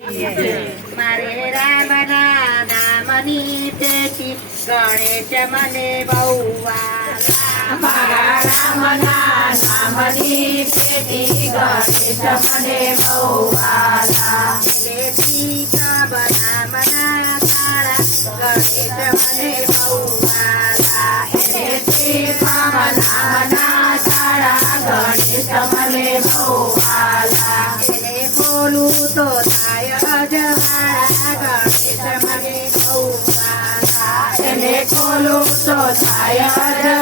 મારે રામના નામની પેટી ગણેશ મને બહુ વાલા. મારા રામના નામની ગણેશ મને બહુ વાલા. પેટી કબરામના ગણેશ મને બહુ વાલા. એને શ્રીરામ ગણેશ મને બહુ જ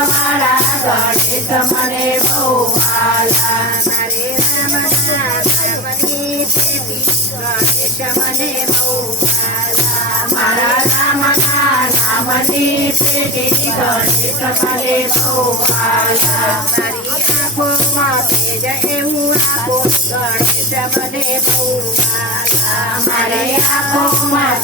મારા ગણેશ મને બહુ વાલા રામના નામની ગણેશ મને બહુ વાલા મારા રામના નામની પેટી ગણેશ મને બહુ વાલા મારી આંખોમાં તેજ એવું ગણેશ મને બહુ વાલા મારે આંખોમાં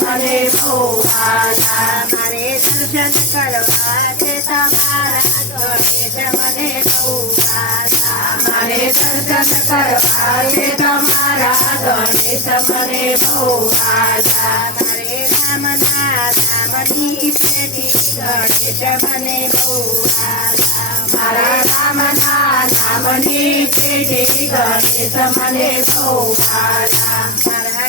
मरे भोवाना मरे दर्शन करवा से तमारा गणेश मने गौवाना मरे दर्शन करवा से तमारा गणेश मने भोवाना मरे राम ना राम नी पेटी गणेश मने भोवाना मरा राम ना राम नी पेटी गणेश मने भोवाना मरा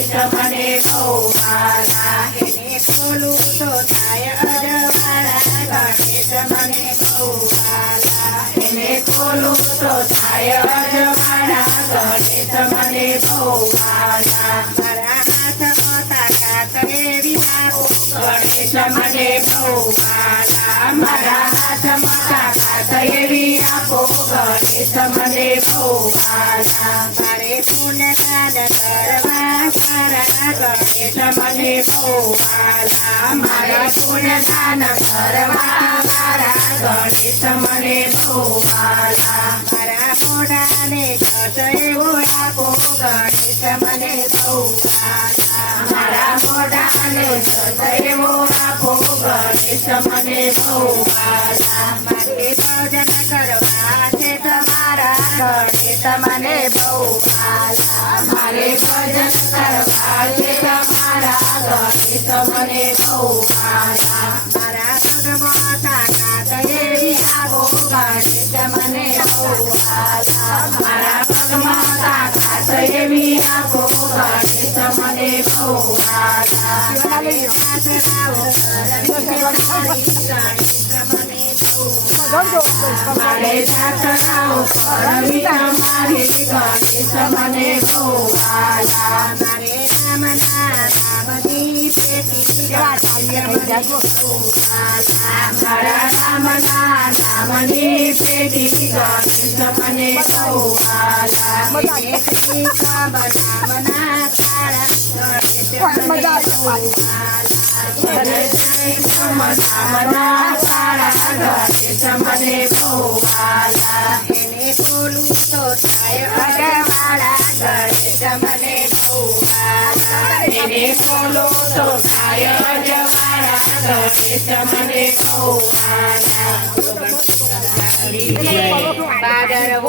ગણેશ મને બહુ વાલા એને ખોલું તો થાય અજવાળા ગણેશ મને ખોલું તો થાય અજવાળા ગણેશ મને બહુ મારા હાથમાં તાકાત એવી આપો ગણેશ મને વાલા મારા બહુ વાલા મારે પુણ્યદાન કરવા સારા ગણેશ મને બહુ વાલા મારા પુણ્યદાન કરવા મારા ગણેશ મને બહુ વાલા મારા મોઢાને કશ એવો આપો ગણેશ મને બહુ વાલા મારા મોઢાને સદૈવો આપો ગણેશ મને બહુ વાલા મારે ભજન કરવા છે તમારા ગણેશ તમને બહુ વાલા મારા ભજન કરવા છે આવો ગાડે તમને બહુ વાલા મારા પગમાં તાકાત એવી આપો ગણેશ તમને બહુ વાલા મારા પગમાં તાકાત એવી बड़े जातनाओ परविता मारे गणेश भने पेटी गाठाल्य भने पेटी गणेश भने गोवाला sama sarana sarana samane povala ene polu to tayo agawala gare samane povala ene polu to tayo agawala gare samane povala Bagar